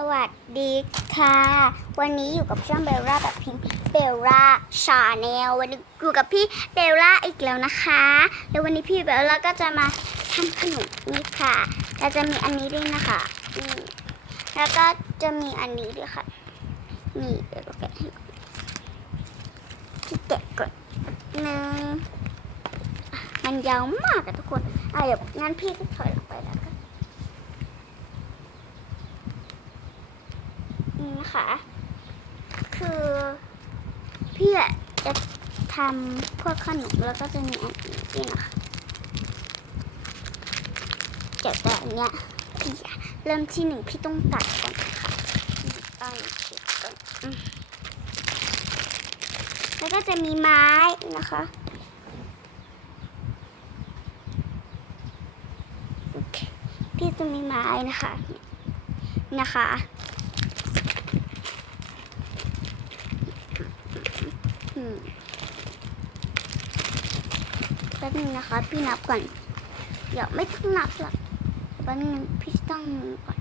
สวัสดีค่ะ วันนี้อยู่กับช่องเบลล่าแบบพิงเบลล่าชาแนลวันนี้อยู่กับพี่เบลล่าอีกแล้วนะคะ แล้ววันนี้พี่เบลล่าก็จะมาทำขนมนี่ค่ะแล้วจะมีอันนี้ด้วยนะคะนี่แล้วก็จะมีอันนี้ด้วยค่ะนี่เดี๋ยวเราแกะให้ที่แกะก่อนหนึ่งมันยาวมากอะทุกคนอะเดี๋ยวงั้นพี่ก็ถอยออกไปแล้วกัน นี่นะคะ คือพี่จะทำพวกขนมแล้วก็จะมีอันนี้ด้วยนะคะเดี๋ยวแต่อันเนี้ยพี่เริ่มที่หนึ่งพี่ต้องตัดก่อนนะคะตั้งชิดก่อนอแล้วก็จะมีไม้นะคะพี่จะมีไม้นะคะ นะคะ อืม แป๊บนึงนะคะ พี่นับก่อน เดี๋ยวไม่ต้องนับหรอกแป๊บนึงพี่ต้องก่อน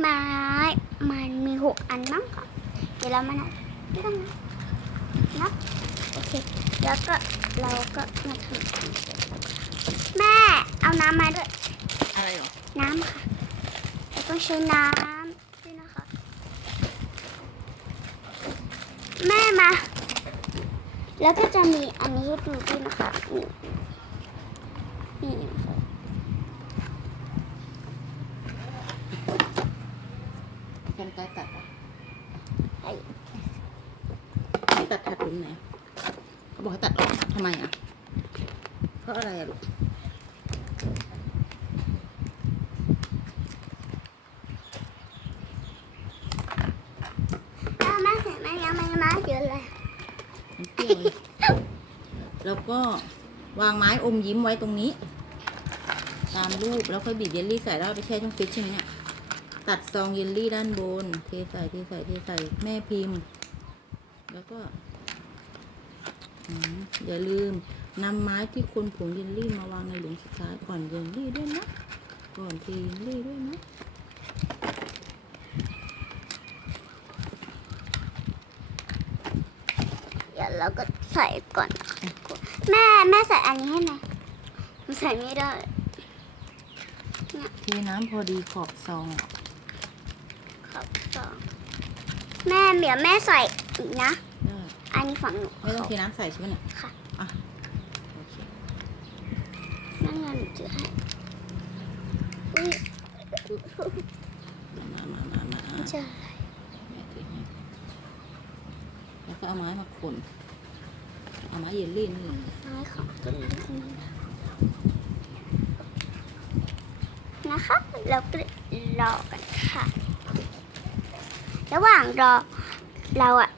ไม้ มันมีหกอันมั้งค่ะเดี๋ยวเรามานับไม่ต้องนับนับโอเค แล้วก็เราก็มาทำกันแม่ เอาน้ำมาด้วย อะไรเหรอ น้ำค่ะ เราต้องใช้น้ำด้วยนะคะ แม่มา แล้วก็จะมีอันนี้ให้ดูด้วยนะคะนี่นี่นะคะกันไกรตัดอะไอ้ให้ตัดถัดตรงไหนเขาบอกให้ตัดออกทำไมอะ เพราะอะไรอะลูก เอาแม่ใส่แม่ยังไม่มาเยอะเลย มันเปรี้ยวเลย แล้วก็วางไม้อมยิ้มไว้ตรงนี้ ตามรูปแล้วค่อยบีบเยลลี่ใส่แล้วไปแช่ช่องฟิตใช่ไหมเนี่ยตัดซองเยลลี่ด้านบน เทใส่เทใส่เทใส่แม่พิมพ์ แล้วก็อย่าลืมนำไม้ที่คนผงเยลลี่มาวางในหลุมสุดท้ายก่อนเยลลี่ด้วยนะ ก่อนเทเยลลี่ด้วยนะเดี๋ยวเราก็ใส่ก่อน แม่แม่ใส่อันนี้ให้หน่อยหนูใส่ไม่ได้เทน้ำพอดีขอบซองครับสองแม่เดี๋ยวแม่ใส่อีกนะ ได้อันนี้ฝั่งหนูไม่ต้องเทน้ำใส่ใช่ไหมเนี่ยค่ะอะโอเคนั่นไงหนูถือให้อุ้ยมามามามามาเจอแม่ถือให้แล้วก็เอาไม้มาคน เอาไม้เยลลี่นี่ไม้ของต้นนี้นะคะเราก็รอกันค่ะ ระหว่างรอเราอะ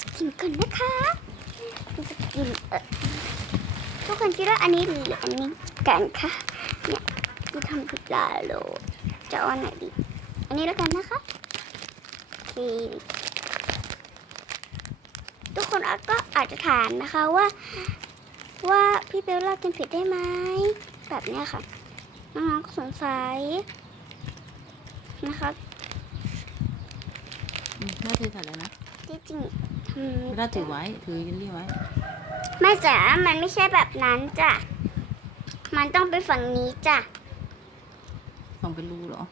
จะกินกันนะคะเราจะกินเออทุกคนคิดว่าอันนี้หรืออันนี้กันคะเนี่ยที่ทำผิดลาโลจะเอาอันไหนดี อันนี้แล้วกันนะคะโอเค ทุกคนก็อาจจะถามนะคะว่า ว่าพี่เบลล่ากินผิดได้ไหมแบบเนี้ยค่ะน้องๆก็สงสัยนะคะอืมแม่เทใส่เลยนะที่จริงทำเวลาถือไว้ ถือเยลลี่ไว้ ไม่จ๋ามันไม่ใช่แบบนั้นจ้ะ มันต้องเป็นฝั่งนี้จ้ะ ส่องเป็นรูเหรอ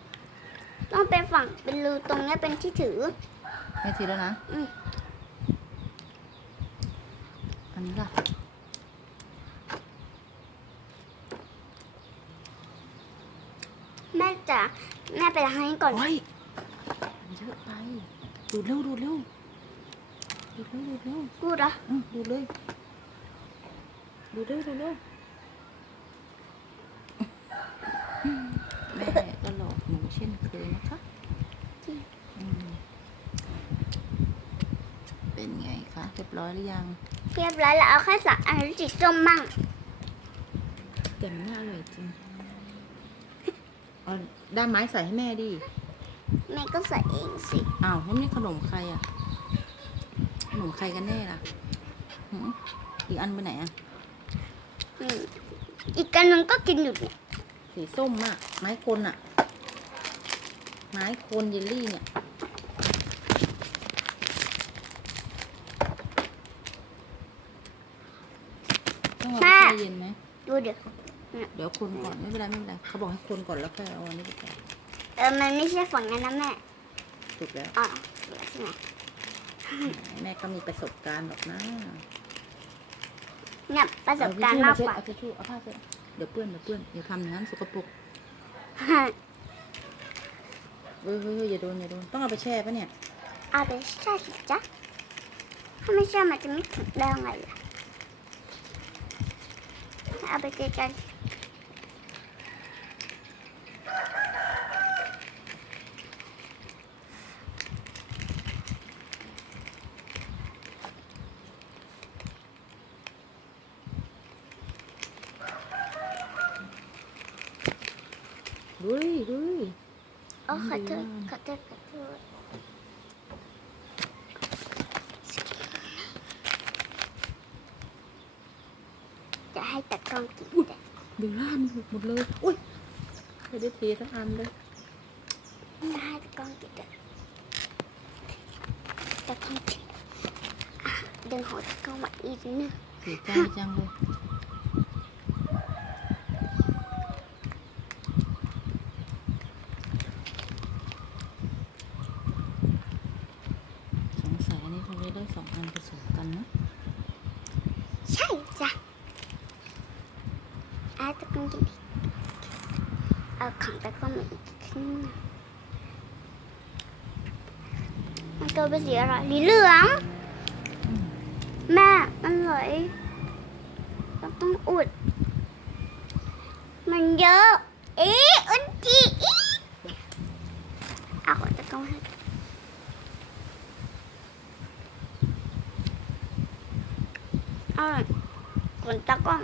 ต้องเป็นฝั่งเป็นรูตรงเนี้ยเป็นที่ถือ แม่ถือแล้วนะ อืม อันนี้ล่ะแม่จ๋าแม่ไปล้างให้ก่อน โอ้ยมันเยอะไป ดูดเร็วดูดเร็วดูดเร็วดูดเร็วกูดเหรออืมดูดเลยดูดเร็วดูดเร็วแม่ก็หลอกหนูเช่นเคยนะคะอืมเป็นไงคะเรียบร้อยหรือยัง เรียบร้อยแล้วเอาแค่สักอันนี้จิตส้มมั่งแต่มันน่าอร่อยจริงเอาด้านไม้ใส่ให้แม่ดิแม่ก็ใส่เองสิอ้าวแล้วนี่ขนมใครอะ ขนมใครกันแน่ล่ะหืออีกอันไปไหนอะอืมอีกอันหนึงก็กินอยู่เนี่ยโอเคสีส้มอะไม้คนอะไม้คนเยลลี่เนี่ยต้องเอา ไปแช่เย็นไหมดูเดี๋ยวเดี๋ยวคนก่อนไม่เป็นไรไม่เป็นไรเขาบอกให้คนก่อนแล้วค่อยเอาอันนี้ไปใส่เออมันไม่ใช่ฝั่งนั้นนะแม่ถูกแล้วอ๋อเหลือใช่ไหมแม่ก็มีประสบการณ์หรอกนะเนี่ยประสบการณ์มากกว่าเอาทิชชู่เอาผ้าเช็ดเดี๋ยวเปื้อนเดี๋ยวเปื้อนอย่าทำอย่างนั้นสกปรกเฮ้ยเฮ้ยเฮ้ยอย่าโดนอย่าโดนต้องเอาไปแช่ปะเนี่ยเอาไปใช่สิจ๊ะถ้าไม่ใช่มันจะไม่ถึงได้ไงล่ะ เอาไปเจอกันเฮ้ยเฮ้ยโอ้ขอโทษขอโทษขอโทษจะให้ตะกล้องกินแต่ เบลล่ามัน หกหมดเลย อุ้ยไม่ได้เททั้งอันเลยจะให้ตะกล้องกินแต่ตะกล้องกินอะดึงหัวตะกล้องมาอีกนิดนึงเสียใจจังเลยสงสัยอันนี้คงจะได้สองอันผสมกันนะ ใช่จ้ะ้องกินอีกเอาของตะกล้อมาอีกขึ้นมันตัวเป็นสีอะไรสีเหลือง แม่ มันไหลเราต้องอุด มันเยอะ เอ๊ะอุนจีอีเอาขนตะกล้องให้เอาขนตะกล้อ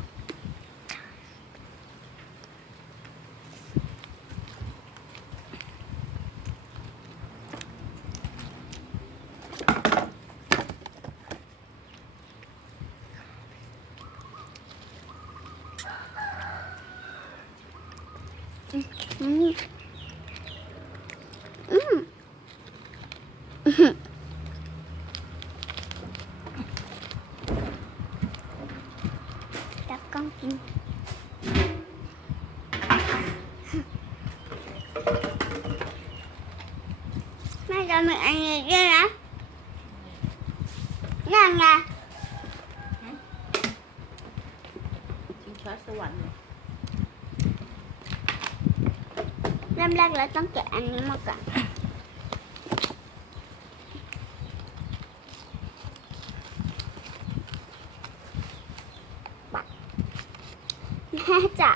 งอืมอืมอื้อหือจับกล้องกินแม่จะมีอันนี้ด้วยนะนั่นไง ชิงช้าสว ริ่มแรกเราต้องแกะอันนี้มาก่อนแม่จ๋า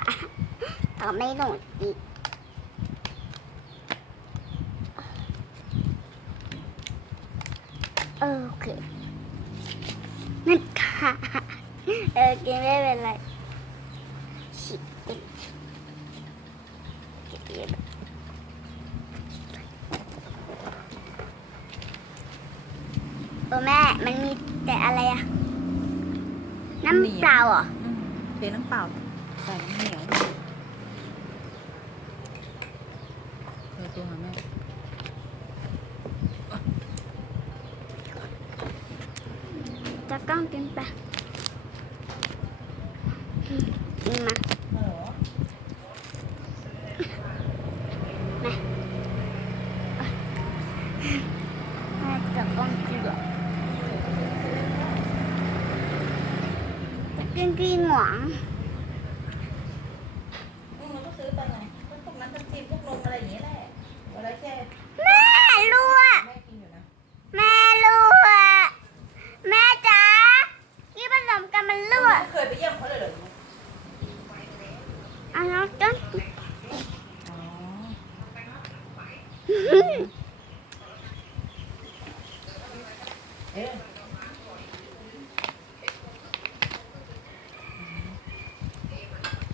เอาไม่หนุดอีกเออโอเคนั่นค่ะเออกินไม่เป็นไรฉีกเองเก็บ เออแม่ มันมีแต่อะไรอะน้ำเปล่าเหรออืมเทน้ำเปล่าใส่น้ำเหนียวเออตัวหาแม่จะกล้องกินไปอืมกินมา ฮัลโหล แม่จะกล้องกินเหรอจะกินกินหวาน อืมเราก็ซื้อไปไงก็พวกนั้นก็ซีพวกนมอะไรอย่างเงี้ยแหละเวลาแค่ แม่รู้อะ แม่กินอยู่นะ แม่รู้อะแม่จ๋าที่ผสมกันมันรั่ว ไม่เคยไปเยี่ยมเขาเลยเหรอ เอาน้องต้น อ๋อเอ๊ะ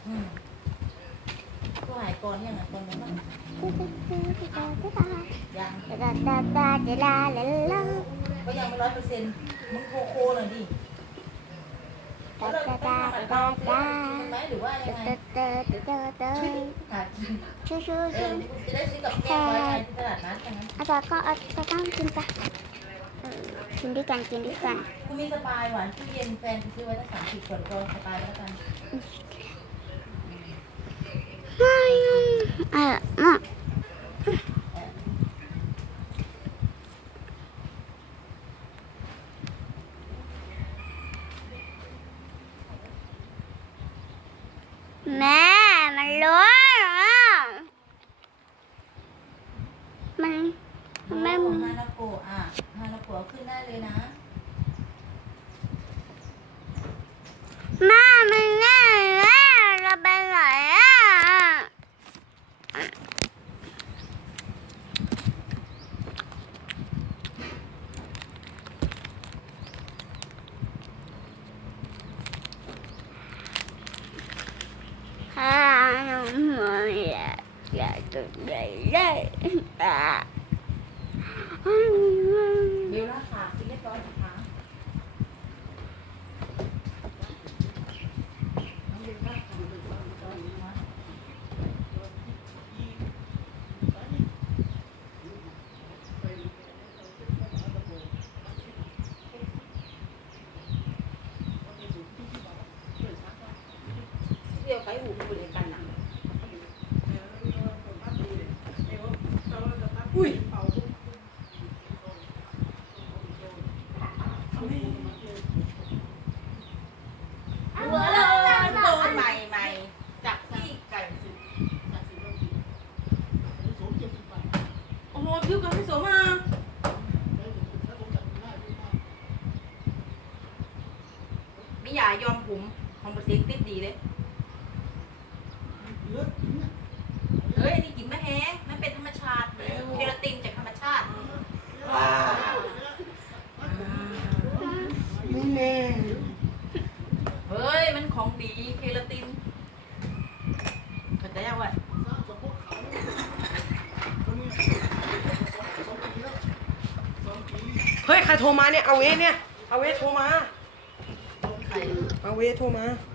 อืม ก็หายก่อนยังไงก่อนนั้นน่ะยังดาดาดาดาดาลาลาก็ยังไม่ร้อยเปอร์เซ็นต์มึงโคโคหน่อยดิตาตาตาแล้วตาเราตาซื้อไหมหรือว่ายังไงเตอเตอเตอเตอหากินชื่อชื่อเอชื่ออจะได้ซื้อกับแก้มไว้ไงที่ตลาดนัดกันนะอาจารย์ก็อาจารย์ก็กินไปเออกินด้วยกันกินด้วยกันกูมีสปายหวานตู้เย็นแฟนซื้อไว้ตั้งสามสิบขวดก็สปายแล้วกันเฮ้ยเออน่ะแม่มันร้อนอะมันมันฮานาโกะอะฮานาโกะขึ้นได้เลยนะ แม่มันแน่แม่เราไปไหนอะฮ่าหนูหัว อยากอยากจะได้เลยอะเบลล่าค่ะกินเรียบร้อยนะคะน้องเบลล่าค่ะเรียบร้อยนะคะเดี๋ยวไปหูคุยกันนะอุ้ย หัวเลยโดนใหม่ใหม่จากที่ไก่สิโอ้โหคิวกับพี่โสมาไม่อยากยอมผมของประสิทธิ์ติดดีเลย เฮ้ย นี่กินไม่แห้งมันเป็นธรรมชาติเคราตินจากธรรมชาติ นี่แน่ เฮ้ย มันของดีเคราตินเข้าใจยังวะ เฮ้ย ใคร โทรมาเนี่ย เอาเวเนี่ย เอาเวโทรมาใครเอาเวโทรมาเ